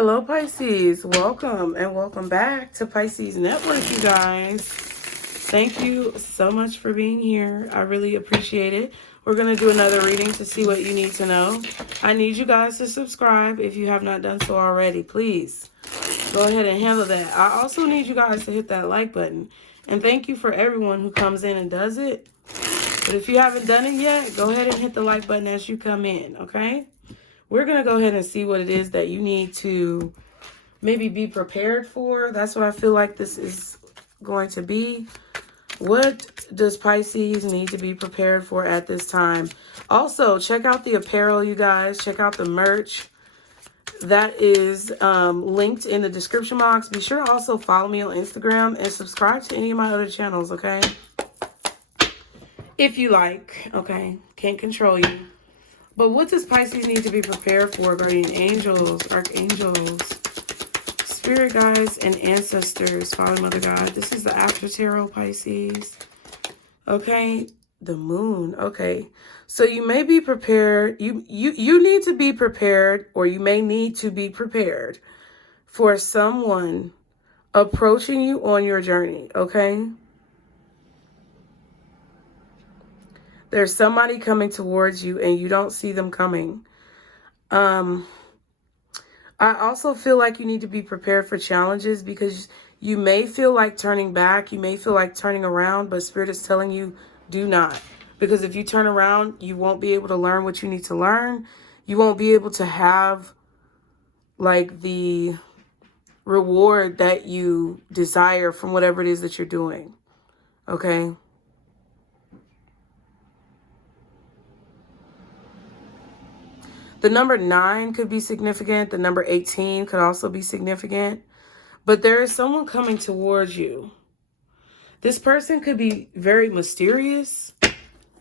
Hello, Pisces. Welcome and welcome back to Pisces Network, you guys. Thank you so much for being here. I really appreciate it. We're going to do another reading to see what you need to know. I need you guys to subscribe if you have not done so already. Please go ahead and handle that. I also need you guys to hit that like button. And thank you for everyone who comes in and does it. But if you haven't done it yet, go ahead and hit the like button as you come in, okay? We're going to go ahead and see what it is that you need to maybe be prepared for. That's what I feel like this is going to be. What does Pisces need to be prepared for at this time? Also, check out the apparel, you guys. Check out the merch. That is linked in the description box. Be sure to also follow me on Instagram and subscribe to any of my other channels, okay? If you like, okay? Can't control you. But what does Pisces need to be prepared for? Guardian angels, archangels, spirit guides, and ancestors, Father, Mother, God. This is the after tarot, Pisces. Okay, the moon. Okay, so you may be prepared. You need to be prepared, or you may need to be prepared for someone approaching you on your journey. Okay. There's somebody coming towards you and you don't see them coming. I also feel like you need to be prepared for challenges because you may feel like turning back. You may feel like turning around, but Spirit is telling you do not. Because if you turn around, you won't be able to learn what you need to learn. You won't be able to have like the reward that you desire from whatever it is that you're doing. Okay? The number 9 could be significant. The number 18 could also be significant. But there is someone coming towards you. This person could be very mysterious.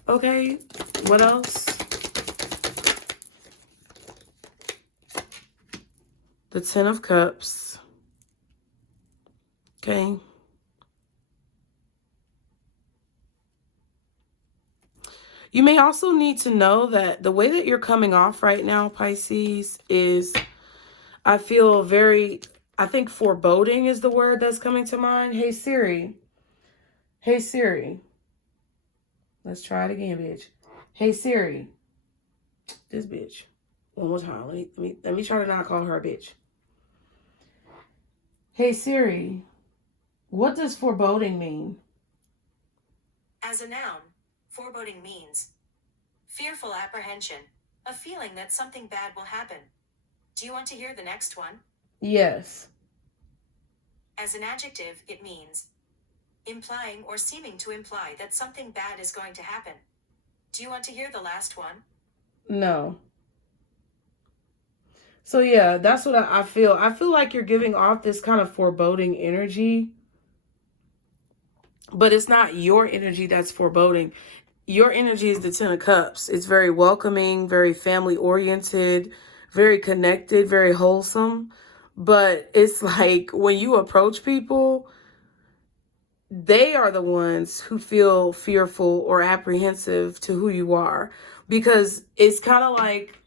Okay. What else? The 10 of Cups. Okay. You may also need to know that the way that you're coming off right now, Pisces, is, I feel very, I think foreboding is the word that's coming to mind. Hey, Siri. Hey, Siri. Let's try it again, bitch. Hey, Siri. This bitch. One more time. Let me try to not call her a bitch. Hey, Siri. What does foreboding mean? As a noun, foreboding means fearful apprehension, a feeling that something bad will happen. Do you want to hear the next one? Yes. As an adjective, it means implying or seeming to imply that something bad is going to happen. Do you want to hear the last one? No. So yeah, that's what I feel. I feel like you're giving off this kind of foreboding energy. But it's not your energy that's foreboding. Your energy is the 10 of Cups. It's very welcoming, very family-oriented, very connected, very wholesome. But it's like when you approach people, they are the ones who feel fearful or apprehensive to who you are. Because it's kind of like,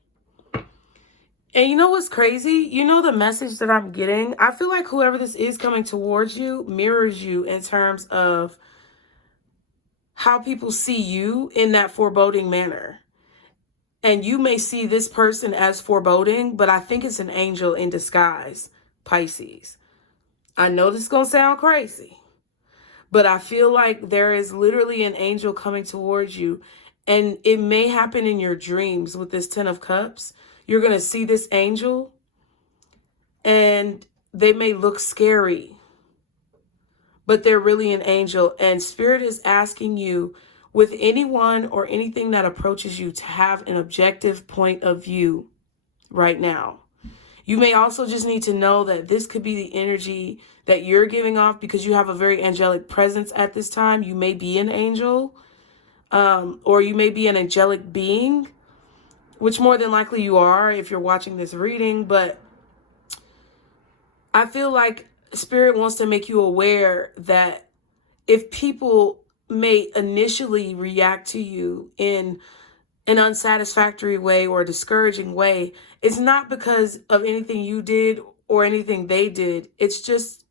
and you know what's crazy? You know the message that I'm getting? I feel like whoever this is coming towards you mirrors you in terms of how people see you in that foreboding manner. And you may see this person as foreboding, but I think it's an angel in disguise, Pisces. I know this is going to sound crazy, but I feel like there is literally an angel coming towards you. And it may happen in your dreams with this 10 of Cups. You're going to see this angel and they may look scary, but they're really an angel. And Spirit is asking you, with anyone or anything that approaches you, to have an objective point of view right now. You may also just need to know that this could be the energy that you're giving off because you have a very angelic presence at this time. You may be an angel, or you may be an angelic being, which more than likely you are if you're watching this reading. But I feel like Spirit wants to make you aware that if people may initially react to you in an unsatisfactory way or a discouraging way, it's not because of anything you did or anything they did. It's just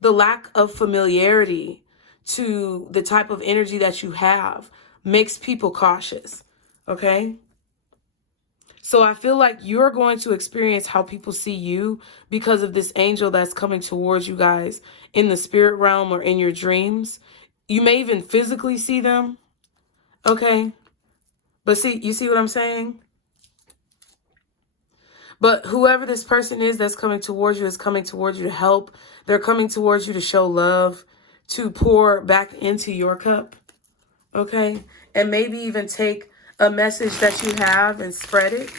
the lack of familiarity to the type of energy that you have makes people cautious. Okay? So I feel like you're going to experience how people see you because of this angel that's coming towards you guys in the spirit realm or in your dreams. You may even physically see them. Okay? But see, you see what I'm saying? But whoever this person is that's coming towards you is coming towards you to help. They're coming towards you to show love, to pour back into your cup. Okay? And maybe even take a message that you have and spread it.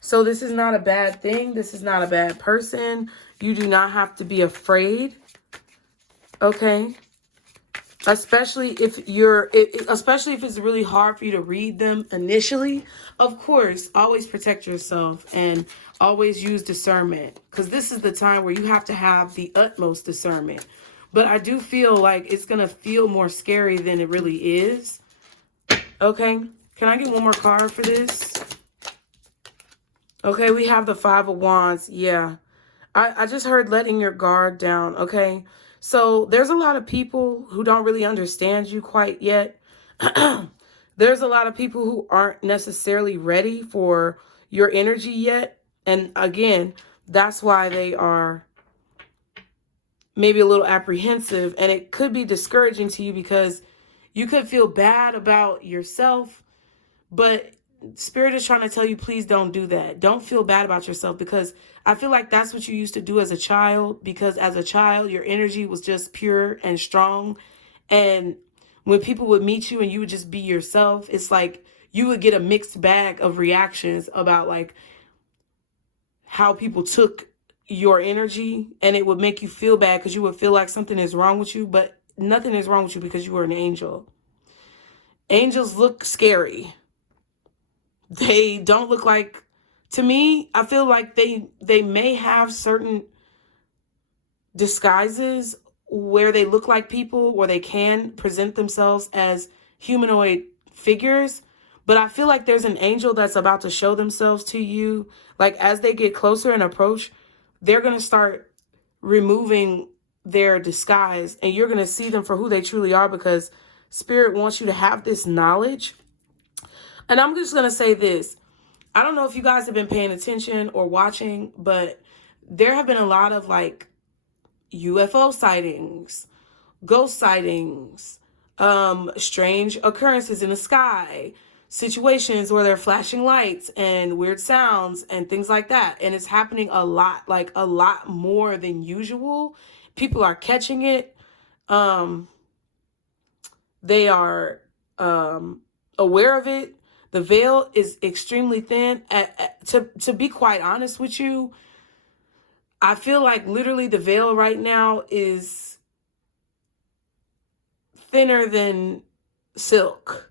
So this is not a bad thing. This is not a bad person. You do not have to be afraid. Okay? Especially if especially if it's really hard for you to read them initially. Of course, always protect yourself and always use discernment, because this is the time where you have to have the utmost discernment. But I do feel like it's going to feel more scary than it really is. Okay? Can I get one more card for this? Okay, we have the Five of Wands. Yeah. I just heard letting your guard down. Okay? So there's a lot of people who don't really understand you quite yet. There's a lot of people who aren't necessarily ready for your energy yet. And again, that's why they are maybe a little apprehensive. And it could be discouraging to you because you could feel bad about yourself. But Spirit is trying to tell you, please don't do that. Don't feel bad about yourself, because I feel like that's what you used to do as a child, because as a child, your energy was just pure and strong. And when people would meet you and you would just be yourself, it's like you would get a mixed bag of reactions about like how people took your energy, and it would make you feel bad because you would feel like something is wrong with you, but nothing is wrong with you because you were an angel. Angels look scary. They don't look like, to me, I feel like they may have certain disguises where they look like people, or they can present themselves as humanoid figures. But I feel like there's an angel that's about to show themselves to you. Like as they get closer and approach, they're going to start removing their disguise, and you're going to see them for who they truly are, because Spirit wants you to have this knowledge. And I'm just going to say this. I don't know if you guys have been paying attention or watching, but there have been a lot of like UFO sightings, ghost sightings, strange occurrences in the sky, situations where they're flashing lights and weird sounds and things like that. And it's happening a lot, like a lot more than usual. People are catching it. They are aware of it. The veil is extremely thin. To be quite honest with you, I feel like literally the veil right now is thinner than silk.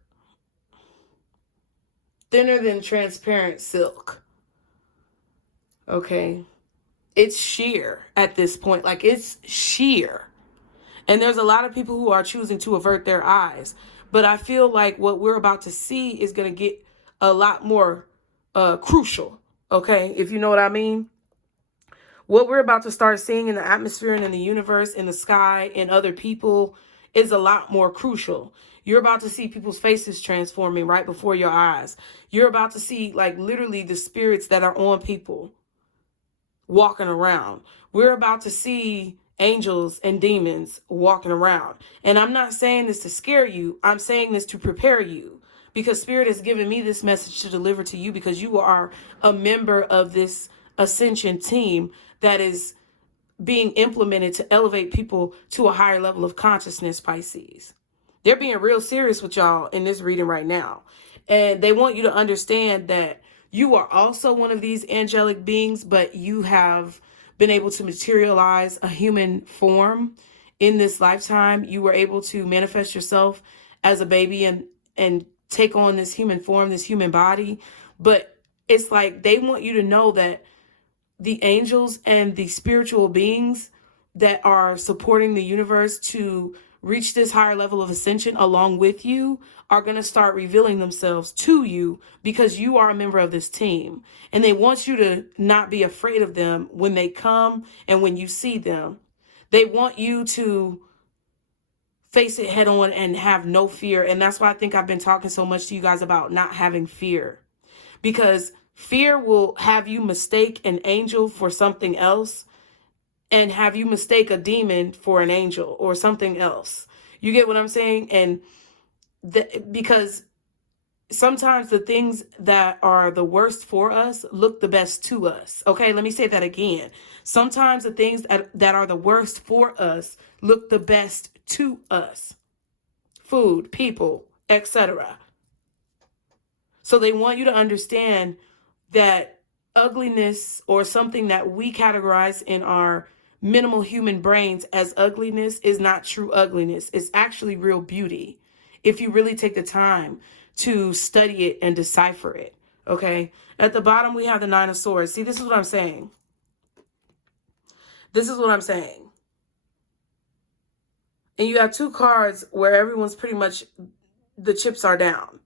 Thinner than transparent silk. Okay? It's sheer at this point. Like, it's sheer. And there's a lot of people who are choosing to avert their eyes. But I feel like what we're about to see is going to get a lot more crucial, okay? If you know what I mean. What we're about to start seeing in the atmosphere and in the universe, in the sky, and other people is a lot more crucial. You're about to see people's faces transforming right before your eyes. You're about to see, like, literally the spirits that are on people walking around. We're about to see angels and demons walking around. And I'm not saying this to scare you. I'm saying this to prepare you, because Spirit has given me this message to deliver to you, because you are a member of this ascension team that is being implemented to elevate people to a higher level of consciousness, Pisces. They're being real serious with y'all in this reading right now. And they want you to understand that you are also one of these angelic beings, but you have been able to materialize a human form in this lifetime. You were able to manifest yourself as a baby and take on this human form, this human body. But it's like they want you to know that the angels and the spiritual beings that are supporting the universe to reach this higher level of ascension along with you are going to start revealing themselves to you because you are a member of this team. And they want you to not be afraid of them when they come and when you see them. They want you to face it head on and have no fear. And that's why I think I've been talking so much to you guys about not having fear. Because fear will have you mistake an angel for something else and have you mistake a demon for an angel or something else. You get what I'm saying? And because sometimes the things that are the worst for us look the best to us. Okay, let me say that again. Sometimes the things that are the worst for us look the best to us. Food, people, etc. So they want you to understand that ugliness, or something that we categorize in our minimal human brains as ugliness, is not true ugliness. It's actually real beauty if you really take the time to study it and decipher it. Okay, at the bottom we have the Nine of Swords. See, this is what I'm saying. This is what I'm saying. And you have two cards where everyone's pretty much, the chips are down.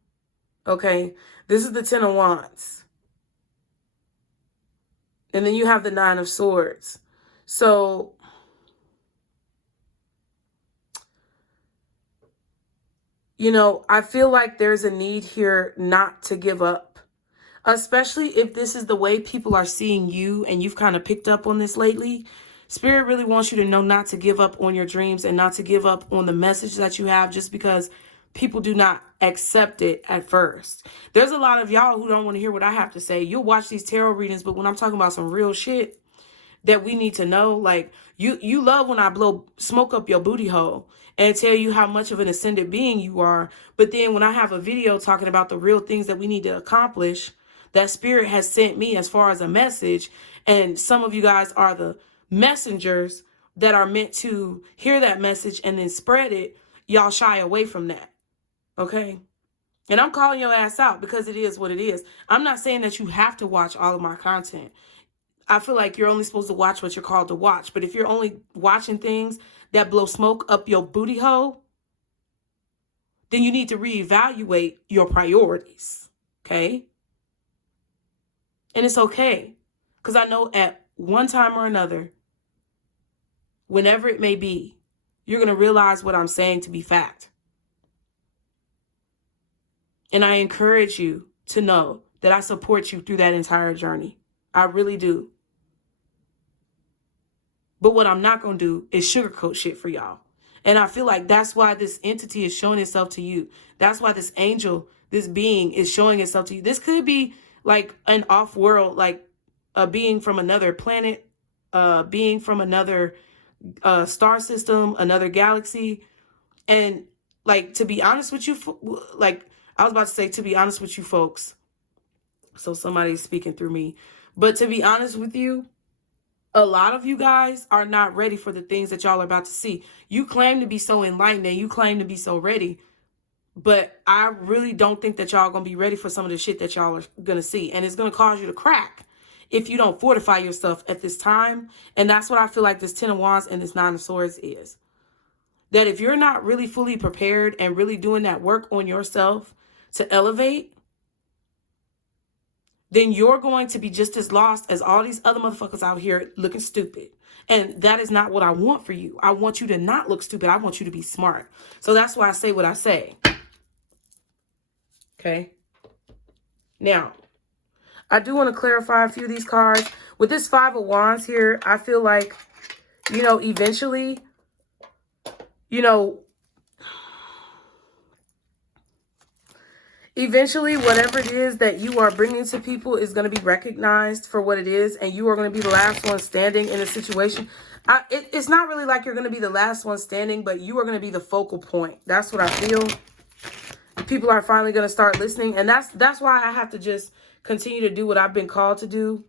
Okay, this is the Ten of Wands. And then you have the Nine of Swords. So you know, I feel like there's a need here not to give up, especially if this is the way people are seeing you and you've kind of picked up on this lately. Spirit really wants you to know not to give up on your dreams and not to give up on the message that you have just because people do not accept it at first. There's a lot of y'all who don't want to hear what I have to say. You'll watch these tarot readings, but when I'm talking about some real shit that we need to know, like you love when I blow smoke up your booty hole and tell you how much of an ascended being you are. But then when I have a video talking about the real things that we need to accomplish, that Spirit has sent me as far as a message, and some of you guys are the messengers that are meant to hear that message and then spread it, y'all shy away from that. Okay? And I'm calling your ass out because it is what it is. I'm not saying that you have to watch all of my content. I feel like you're only supposed to watch what you're called to watch. But if you're only watching things that blow smoke up your booty hole, then you need to reevaluate your priorities. Okay? And it's okay. Because I know at one time or another, whenever it may be, you're going to realize what I'm saying to be fact. And I encourage you to know that I support you through that entire journey. I really do. But what I'm not going to do is sugarcoat shit for y'all. And I feel like that's why this entity is showing itself to you. That's why this angel, this being is showing itself to you. This could be like an off-world, like a being from another planet, being from another star system, another galaxy. And like, to be honest with you, like I was about to say, to be honest with you folks. So somebody's speaking through me. But to be honest with you, a lot of you guys are not ready for the things that y'all are about to see. You claim to be so enlightened and you claim to be so ready. But I really don't think that y'all going to be ready for some of the shit that y'all are going to see. And it's going to cause you to crack if you don't fortify yourself at this time. And that's what I feel like this Ten of Wands and this Nine of Swords is. That if you're not really fully prepared and really doing that work on yourself to elevate, then you're going to be just as lost as all these other motherfuckers out here looking stupid. And that is not what I want for you. I want you to not look stupid. I want you to be smart. So that's why I say what I say. Okay. Now, I do want to clarify a few of these cards. With this Five of Wands here, I feel like, you know, eventually, you know, eventually, whatever it is that you are bringing to people is going to be recognized for what it is. And you are going to be the last one standing in a situation. It's not really like you're going to be the last one standing, but you are going to be the focal point. That's what I feel. People are finally going to start listening. And that's why I have to just continue to do what I've been called to do,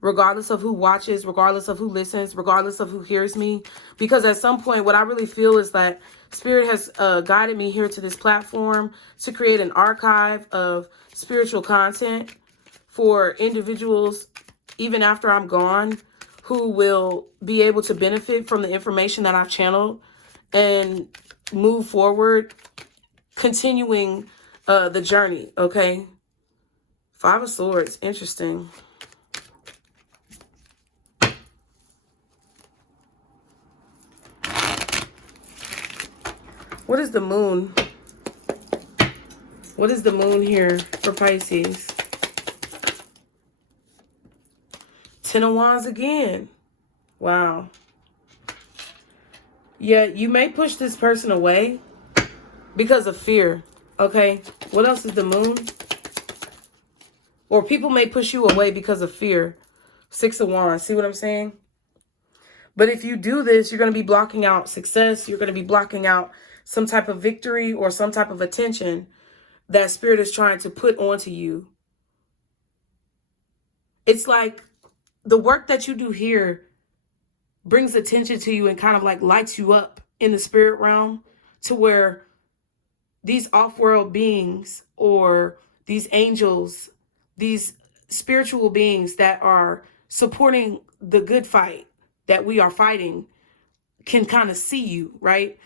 regardless of who watches, regardless of who listens, regardless of who hears me. Because at some point, what I really feel is that Spirit has guided me here to this platform to create an archive of spiritual content for individuals, even after I'm gone, who will be able to benefit from the information that I've channeled and move forward, continuing the journey, okay? Five of Swords, interesting. What is the moon? What is the moon here for Pisces? Ten of Wands again. Wow. Yeah, you may push this person away because of fear, okay? What else is the moon? Or people may push you away because of fear. Six of Wands, see what I'm saying? But if you do this, you're going to be blocking out success. You're going to be blocking out some type of victory or some type of attention that Spirit is trying to put onto you. It's like the work that you do here brings attention to you and kind of like lights you up in the spirit realm, to where these off-world beings or these angels, these spiritual beings that are supporting the good fight that we are fighting can kind of see you, right?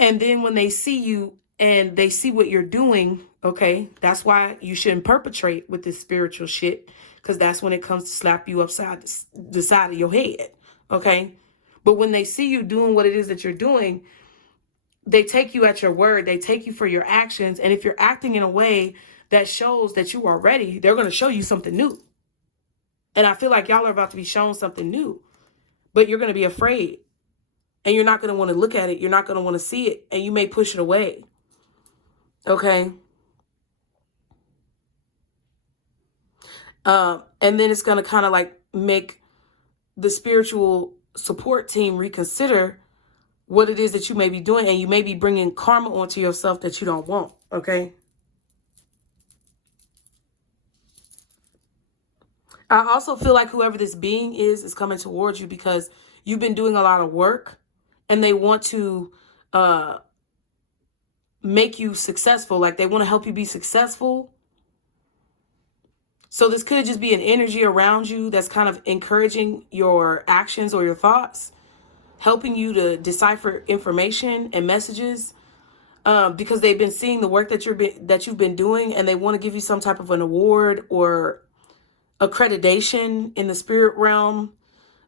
And then when they see you and they see what you're doing, okay, that's why you shouldn't perpetrate with this spiritual shit, because that's when it comes to slap you upside the side of your head, okay? But when they see you doing what it is that you're doing, they take you at your word. They take you for your actions. And if you're acting in a way that shows that you are ready, they're going to show you something new. And I feel like y'all are about to be shown something new, but you're going to be afraid. And you're not going to want to look at it. You're not going to want to see it. And you may push it away. Okay. And then it's going to kind of like make the spiritual support team reconsider what it is that you may be doing. And you may be bringing karma onto yourself that you don't want. Okay. I also feel like whoever this being is coming towards you because you've been doing a lot of work. And they want to make you successful. Like they want to help you be successful. So this could just be an energy around you that's kind of encouraging your actions or your thoughts, helping you to decipher information and messages, because they've been seeing the work that you've been doing, and they want to give you some type of an award or accreditation in the spirit realm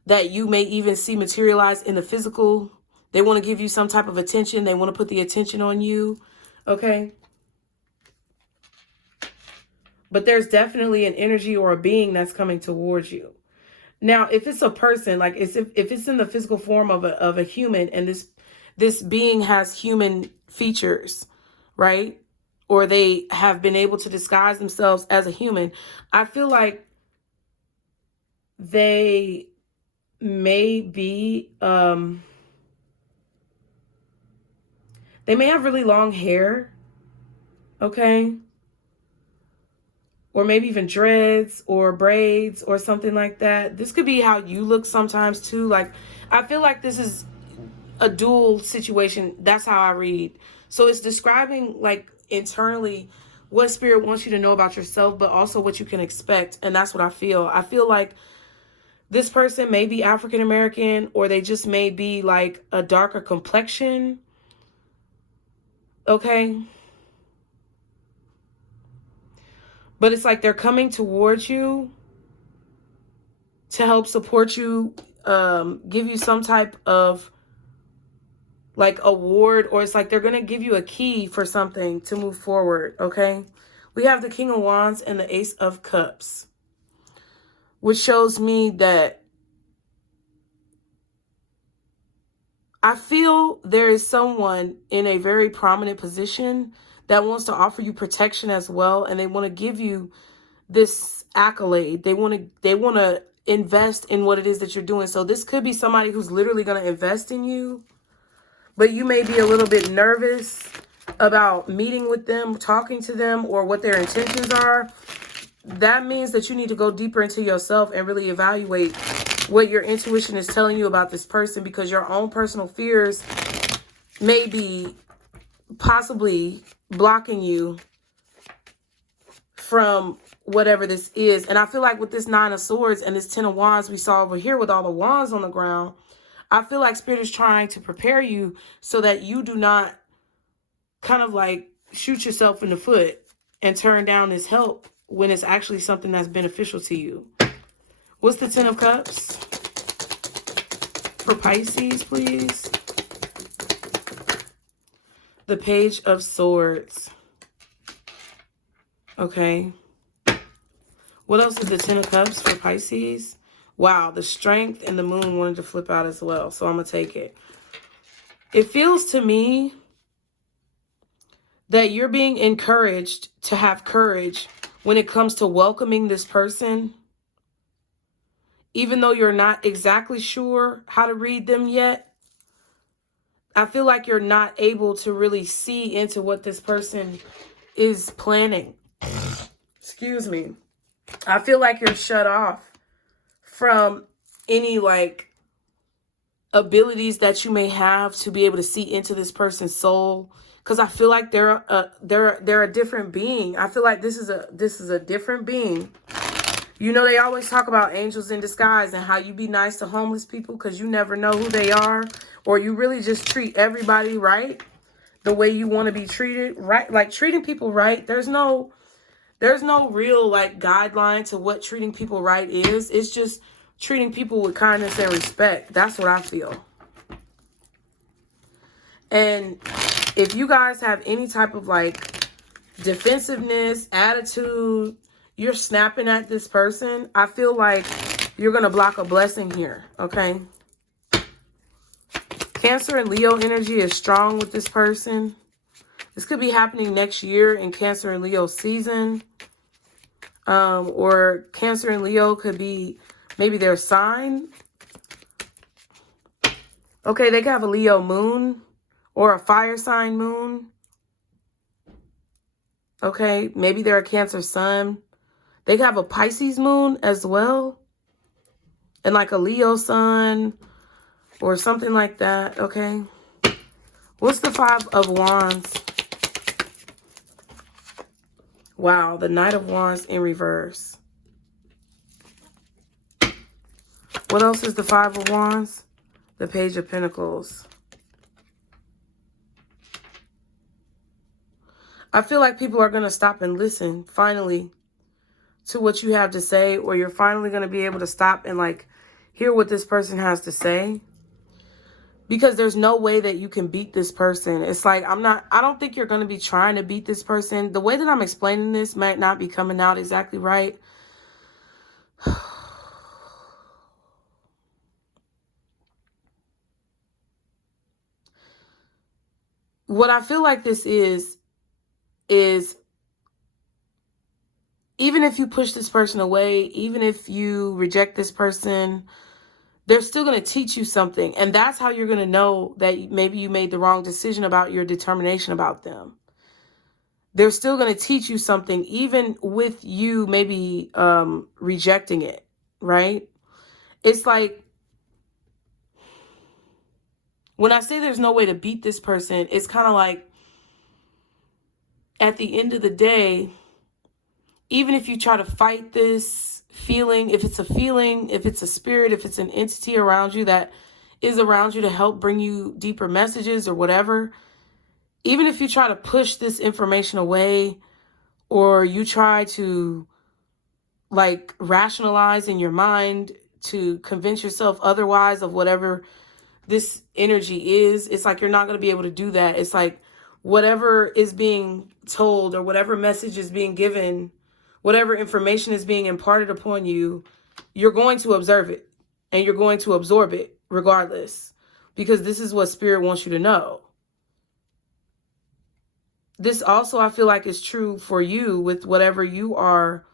that you may even see materialize in the physical. They want to give you some type of attention. They want to put the attention on you. Okay. But there's definitely an energy or a being that's coming towards you. Now, if it's a person, like if it's in the physical form of a human, and this being has human features, right? Or they have been able to disguise themselves as a human, I feel like they may be they may have really long hair, okay? Or maybe even dreads or braids or something like that. This could be how you look sometimes too. Like, I feel like this is a dual situation. That's how I read. So it's describing like internally what Spirit wants you to know about yourself, but also what you can expect. And that's what I feel. I feel like this person may be African American, or they just may be like a darker complexion. Okay. But it's like they're coming towards you to help support you, give you some type of like award, or it's like they're going to give you a key for something to move forward. Okay. We have the King of Wands and the Ace of Cups, which shows me that I feel there is someone in a very prominent position that wants to offer you protection as well. And they want to give you this accolade. They want to invest in what it is that you're doing. So this could be somebody who's literally going to invest in you, but you may be a little bit nervous about meeting with them, talking to them, or what their intentions are. That means that you need to go deeper into yourself and really evaluate what your intuition is telling you about this person, because your own personal fears may be possibly blocking you from whatever this is. And I feel like with this Nine of Swords and this Ten of Wands we saw over here with all the wands on the ground, I feel like Spirit is trying to prepare you so that you do not kind of like shoot yourself in the foot and turn down this help when it's actually something that's beneficial to you. What's the Ten of Cups for Pisces, please? The Page of Swords. Okay. What else is the Ten of Cups for Pisces? Wow, the Strength and the Moon wanted to flip out as well, so I'm going to take it. It feels to me that you're being encouraged to have courage when it comes to welcoming this person, even though you're not exactly sure how to read them yet. I feel like you're not able to really see into what this person is planning. Excuse me. I feel like you're shut off from any like abilities that you may have to be able to see into this person's soul, because I feel like they're a different being. I feel like this is a different being. You know, they always talk about angels in disguise and how you be nice to homeless people because you never know who they are, or you really just treat everybody right the way you want to be treated, right? Like treating people right. There's no real like guideline to what treating people right is. It's just treating people with kindness and respect. That's what I feel. And if you guys have any type of like defensiveness, attitude, you're snapping at this person, I feel like you're going to block a blessing here, okay? Cancer and Leo energy is strong with this person. This could be happening next year in Cancer and Leo season. Or Cancer and Leo could be maybe their sign. Okay, they could have a Leo moon or a fire sign moon. Okay, maybe they're a Cancer sun. They could have a Pisces moon as well. And like a Leo sun or something like that, okay? What's the Five of Wands? Wow, the Knight of Wands in reverse. What else is the Five of Wands? The Page of Pentacles. I feel like people are going to stop and listen, finally, to what you have to say, or you're finally going to be able to stop and like hear what this person has to say, because there's no way that you can beat this person. It's like, I don't think you're going to be trying to beat this person. The way that I'm explaining this might not be coming out exactly right. What I feel like this is even if you push this person away, even if you reject this person, they're still going to teach you something. And that's how you're going to know that maybe you made the wrong decision about your determination about them. They're still going to teach you something, even with you maybe rejecting it, right? It's like, when I say there's no way to beat this person, it's kind of like, at the end of the day, even if you try to fight this feeling, if it's a feeling, if it's a spirit, if it's an entity around you that is around you to help bring you deeper messages or whatever, even if you try to push this information away, or you try to like rationalize in your mind to convince yourself otherwise of whatever this energy is, it's like you're not going to be able to do that. It's like whatever is being told or whatever message is being given, whatever information is being imparted upon you, you're going to observe it and you're going to absorb it regardless, because this is what Spirit wants you to know. This also, I feel like, is true for you with whatever you are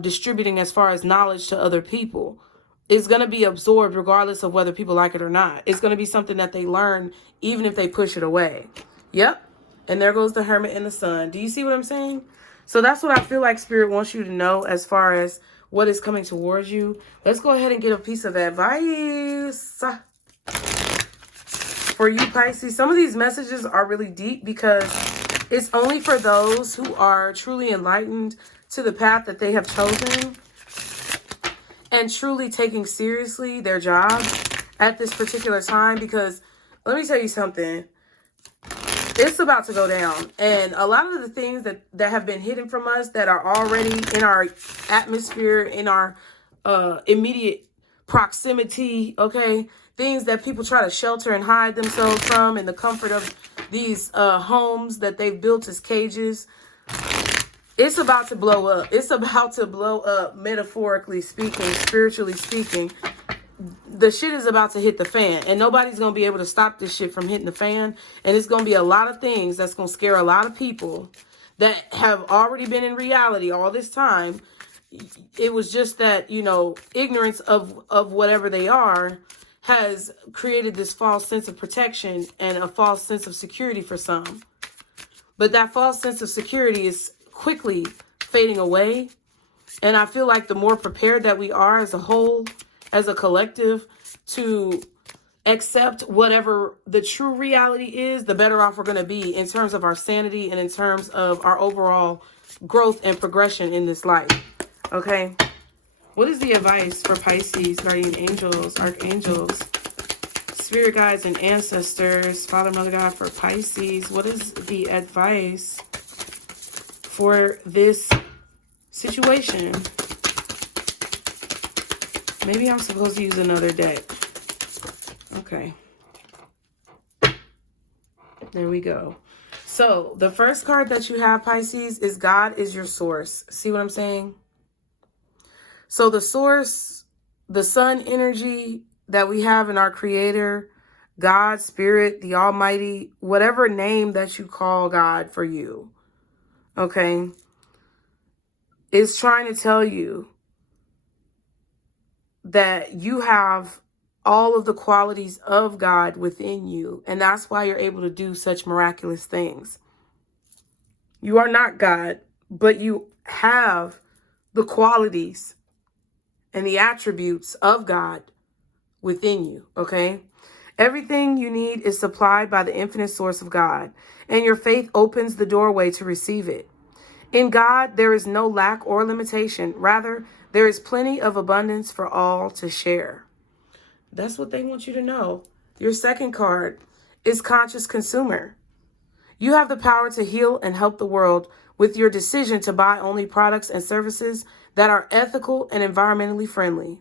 distributing as far as knowledge to other people. It's going to be absorbed regardless of whether people like it or not. It's going to be something that they learn even if they push it away. Yep. And there goes the Hermit and the Sun. Do you see what I'm saying? So that's what I feel like Spirit wants you to know as far as what is coming towards you. Let's go ahead and get a piece of advice for you, Pisces. Some of these messages are really deep because it's only for those who are truly enlightened to the path that they have chosen and truly taking seriously their job at this particular time, because let me tell you something. It's about to go down. And a lot of the things that have been hidden from us, that are already in our atmosphere, in our immediate proximity, okay? Things that people try to shelter and hide themselves from in the comfort of these homes that they've built as cages. It's about to blow up. It's about to blow up, metaphorically speaking, spiritually speaking. The shit is about to hit the fan, and nobody's going to be able to stop this shit from hitting the fan. And it's going to be a lot of things that's going to scare a lot of people that have already been in reality all this time. It was just that, you know, ignorance of whatever they are has created this false sense of protection and a false sense of security for some. But that false sense of security is quickly fading away. And I feel like the more prepared that we are as a whole, as a collective, to accept whatever the true reality is, the better off we're going to be in terms of our sanity and in terms of our overall growth and progression in this life. Okay? What is the advice for Pisces, guardian angels, archangels, spirit guides, and ancestors, Father, Mother, God, for Pisces? What is the advice for this situation? Maybe I'm supposed to use another deck. Okay. There we go. So the first card that you have, Pisces, is God is your source. See what I'm saying? So the source, the sun energy that we have in our creator, God, spirit, the almighty, whatever name that you call God for you, okay, is trying to tell you that you have all of the qualities of God within you. And that's why you're able to do such miraculous things. You are not God, but you have the qualities and the attributes of God within you, okay? Everything you need is supplied by the infinite source of God, and your faith opens the doorway to receive it. In God, there is no lack or limitation. Rather, there is plenty of abundance for all to share. That's what they want you to know. Your second card is conscious consumer. You have the power to heal and help the world with your decision to buy only products and services that are ethical and environmentally friendly.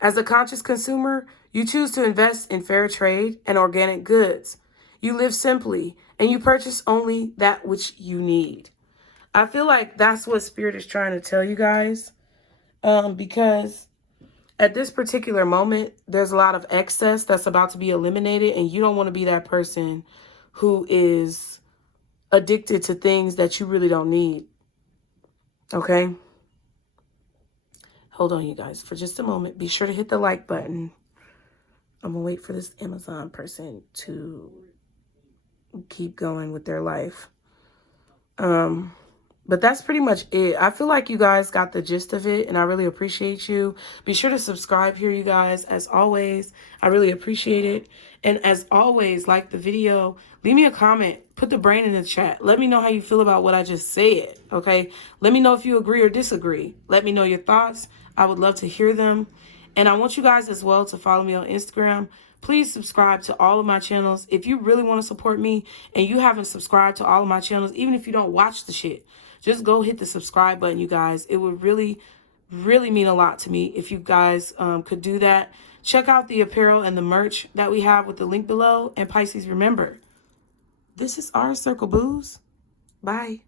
As a conscious consumer, you choose to invest in fair trade and organic goods. You live simply, and you purchase only that which you need. I feel like that's what Spirit is trying to tell you guys, because at this particular moment, there's a lot of excess that's about to be eliminated, and you don't want to be that person who is addicted to things that you really don't need. Okay? Hold on, you guys, for just a moment. Be sure to hit the like button. I'm going to wait for this Amazon person to keep going with their life. But that's pretty much it. I feel like you guys got the gist of it, and I really appreciate you. Be sure to subscribe here, you guys. As always, I really appreciate it. And as always, like the video, leave me a comment. Put the brain in the chat. Let me know how you feel about what I just said, okay? Let me know if you agree or disagree. Let me know your thoughts. I would love to hear them. And I want you guys as well to follow me on Instagram. Please subscribe to all of my channels. If you really want to support me and you haven't subscribed to all of my channels, even if you don't watch the shit, just go hit the subscribe button, you guys. It would really, really mean a lot to me if you guys could do that. Check out the apparel and the merch that we have with the link below. And Pisces, remember, this is our circle, booze. Bye.